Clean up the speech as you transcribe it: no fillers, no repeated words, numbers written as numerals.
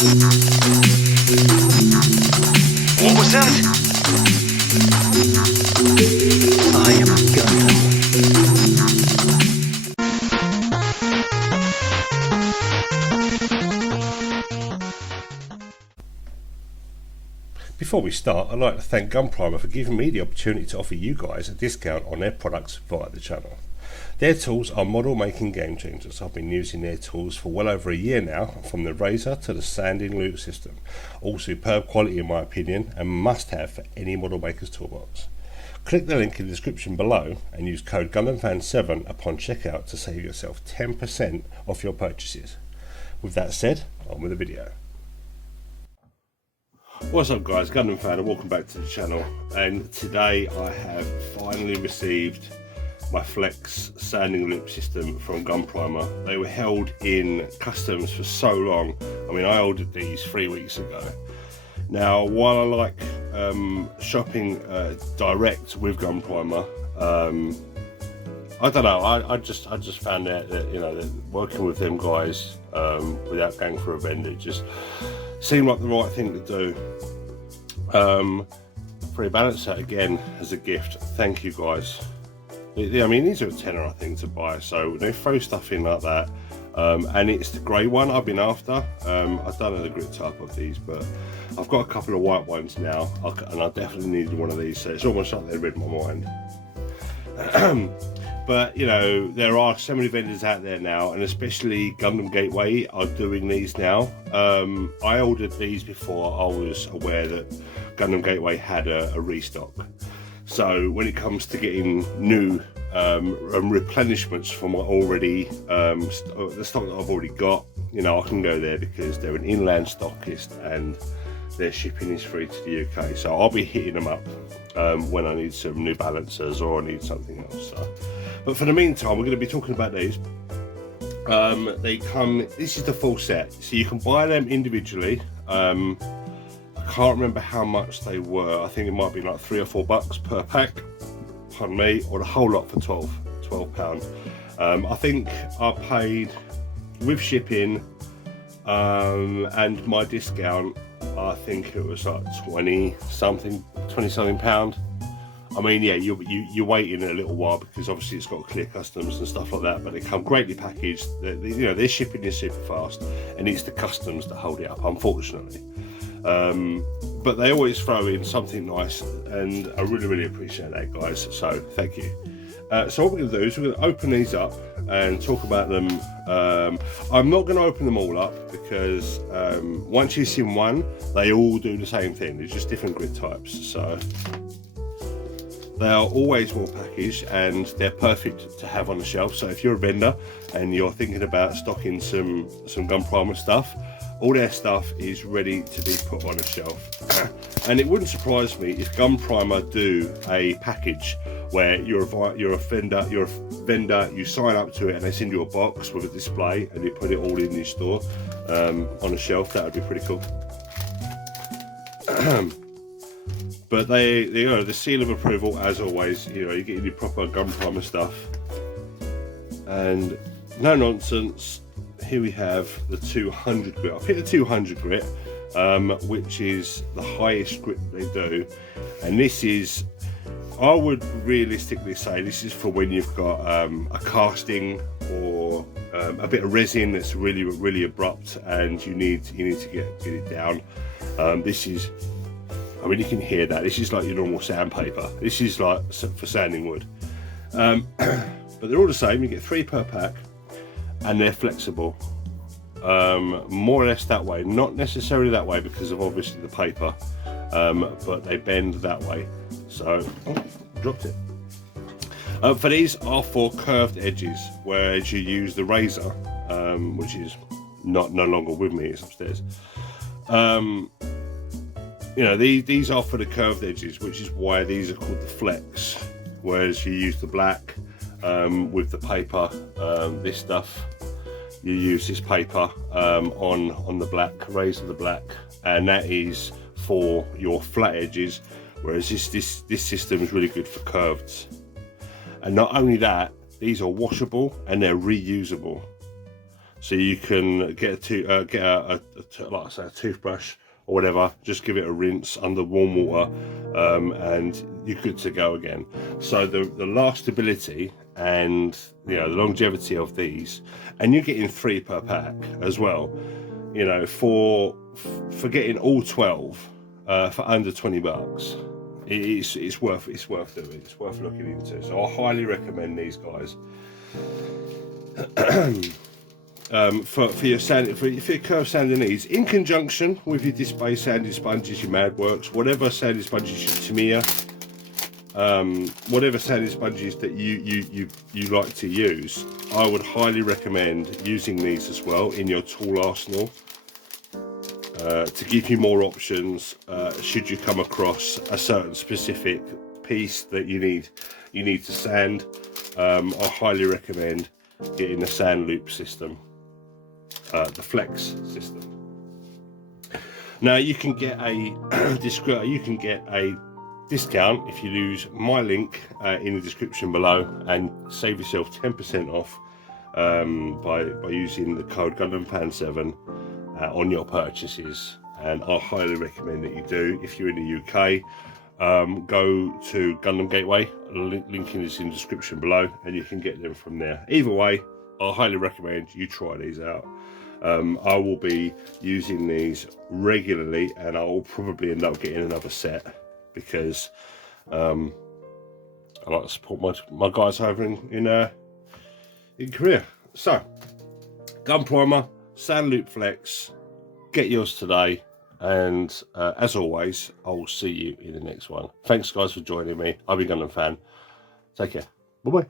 What was that? I am Gundam. Before we start, I'd like to thank Gunprimer for giving me the opportunity to offer you guys a discount on their products via the channel. Their tools are model making game changers. I've been using their tools for well over a year now, from the razor to the sanding loop system. All superb quality in my opinion, and must have for any model maker's toolbox. Click the link in the description below and use code GundamFan7 upon checkout to save yourself 10% off your purchases. With that said, on with the video. What's up guys, GundamFan and welcome back to the channel. And today I have finally received my Flex sanding loop system from Gunprimer. They were held in customs for so long. I mean, I ordered these 3 weeks ago. Now, while I like shopping direct with Gunprimer, I don't know. I just found out that that working with them guys without going for a vendor just seemed like the right thing to do. Free balancer again as a gift. Thank you guys. I mean, these are a tenner I think to buy, so they throw stuff in like that. And it's the grey one I've been after. I don't know the grit type of these, but I've got a couple of white ones now, and I definitely needed one of these, so it's almost like they read my mind. But there are so many vendors out there now, and especially Gundam Gateway are doing these now. I ordered these before I was aware that Gundam Gateway had a restock. So when it comes to getting new replenishments from what already the stock that I've already got, I can go there because they're an inland stockist and their shipping is free to the UK. So I'll be hitting them up when I need some new balancers or I need something else. So. But for the meantime, we're going to be talking about these. This is the full set, so you can buy them individually. I can't remember how much they were. I think it might be like $3 or $4 per pack, pardon me, or the whole lot for £12. I think I paid with shipping and my discount, I think it was like 20 something pound. I mean, yeah, you're waiting a little while because obviously it's got clear customs and stuff like that, but they come greatly packaged. Their shipping is super fast, and it's the customs that hold it up, unfortunately. But they always throw in something nice, and I really appreciate that, guys. So thank you. So what we're going to do is we're going to open these up and talk about them. I'm not going to open them all up because once you've seen one, they all do the same thing. There's just different grid types. So they are always well packaged and they're perfect to have on the shelf. So if you're a vendor and you're thinking about stocking some Gunprimer stuff, all their stuff is ready to be put on a shelf. And it wouldn't surprise me if Gunprimer do a package where you're a vendor, you sign up to it and they send you a box with a display and you put it all in your store on a shelf. That would be pretty cool. But they the seal of approval, as always. You're getting your proper Gunprimer stuff, and no nonsense. Here we have the 200 grit. I picked the 200 grit, which is the highest grit they do, and this is, I would realistically say, this is for when you've got a casting or a bit of resin that's really abrupt, and you need to get it down. This is, I mean, you can hear that. This is like your normal sandpaper. This is like for sanding wood. But they're all the same. You get 3 per pack, and they're flexible. More or less that way. Not necessarily that way because of obviously the paper, but they bend that way. So, dropped it. For these are for curved edges, whereas you use the razor, which is no longer with me. It's upstairs. These are for the curved edges, which is why these are called the Flex, whereas you use the black with the paper. This stuff, you use this paper on the black, razor the black, and that is for your flat edges, whereas this system is really good for curves. And not only that, these are washable and they're reusable. So you can get like I say, a toothbrush or whatever, just give it a rinse under warm water, and you're good to go again. So the lastability and the longevity of these, and you're getting 3 per pack as well. For getting all 12 for under 20 bucks, it's worth doing. It's worth looking into. So I highly recommend these guys. For your curved sanding needs, in conjunction with your display sanding sponges, your Madworks, whatever sanding sponges, your Tamiya, whatever sanding sponges that you like to use, I would highly recommend using these as well in your tool arsenal, to give you more options should you come across a certain specific piece that you need to sand. I highly recommend getting the sand loop system, the flex system. Now you can get a discount if you use my link in the description below, and save yourself 10% off by using the code GundamFan7 on your purchases. And I highly recommend that you do. If you're in the UK, go to Gundam Gateway, link is in the description below, and you can get them from there. Either way, I highly recommend you try these out. I will be using these regularly, and I will probably end up getting another set, because I like to support my guys over in Korea. So, Gunprimer, Sand Loop Flex, get yours today. And as always, I will see you in the next one. Thanks guys for joining me. I've been GundamFan. Take care. Bye bye.